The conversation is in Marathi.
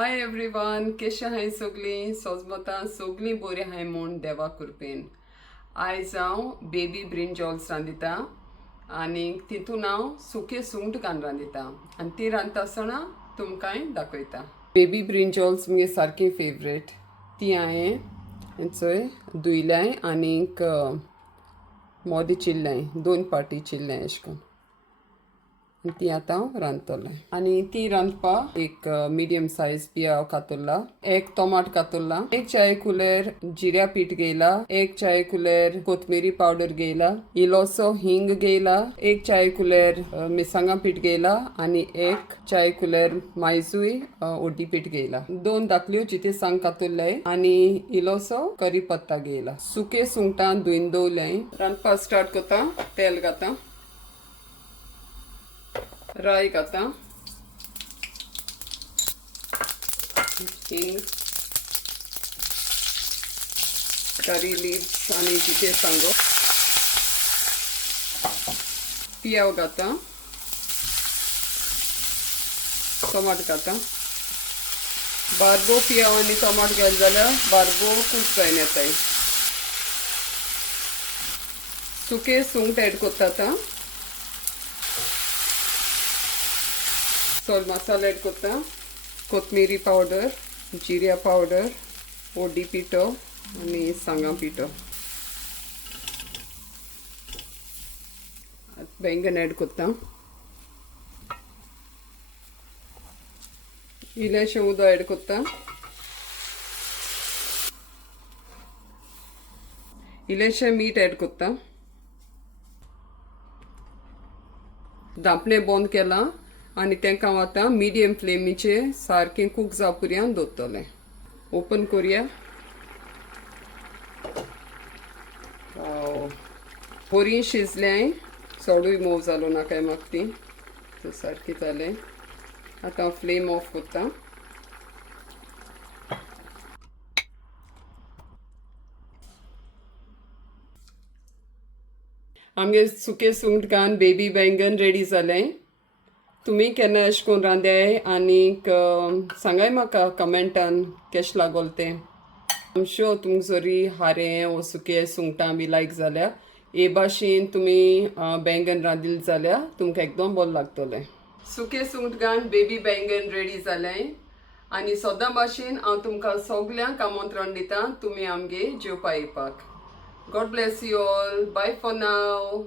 हाय एवरीवन, कशें आहाय सगलीं? सोजमोता सगलीं बरीं आहाय म्हूण देवा कृपेन. आयज हांव बेबी ब्रिंजॉल्स रांदिता आनी तितून हांव सुकें सुंगट घालून रांदिता आनी ती रांदता आसतना तुमकां दाखयता. बेबी ब्रिंजॉल्स म्हगे सारकी फेवरेट. ती हांवें चोय धुयल्याय आनीक मोदें चिल्ल्याय, 2 पाटी चिल्ल्याय अशें करून. ती आतां हांव रांदतलें आनी ती रांदपाक एक मिडियम सायज पियाव कातरला, 1 टोमाट कातरला, 1 चाय कुलेर जिऱ्या पीठ घेयला, 1 चाय कुलेर कोथमिरी पावडर घेयला, इलोसो हिंग घेयला, 1 चाय कुलेर मिरसांगा पीठ घेयला आनी 1 चाय कुलेर मायजूय ओड्डी पीठ घेयला, 2 धाकल्यो जिते सांग कातरले आनी इलोसो करी पत्ता घेयला. सुके सुंगटां धुवन दवरल्याय. रांदपाक स्टार्ट करता. तेल घाता, राई घाता, हिंग, करी लिव्स आनी जिते सांगो, पियाव घाता, टोमाट घाता. बारबो पियाव आनी टोमाट घाल जाल्यार बारबो खूब जायन येताय. सुके सुंगट एड करता आतां. सोल मसाला एड करता, कोथमिरी पावडर, जिऱ्या पावडर, ओड्डी पिठो आनी सांगा पिठो. बैंगन एड करता. इल्लेशें उदक एड करता. इल्लेशें मीठ एड करता. धांपणें बंद केलां आनी तांकां आतां मिडियम फ्लेमीचेर सारकें कूक जावपर्यंत दवरतलें. ओपन करुया. बरी शिजलें, चडूय मोव जालो नाका म्हाका ती सारकी जालें. आतां हांव फ्लेम ऑफ करता. आमगे सुके सुंगट घालून बेबी बैंगन रेडी जालें. तुमी केन्ना अशें करून रांदयाय आनीक सांगाय म्हाका कमेंटान केशें लागोल तें. आय एम श्योर तुमकां जरी हारें वो सुके सुंगटां बी लायक जाल्यार हे भाशेन तुमी बैंगन रांदिलें जाल्यार तुमकां एकदम बरें लागतलें. सुके सुंगट घालून बेबी बैंगन रेडी जालें आनी सदां भाशेन हांव तुमकां सगल्यांक आमंत्रण दितां तुमी आमगे जेवपा येवपाक. God bless you all. Bye for now.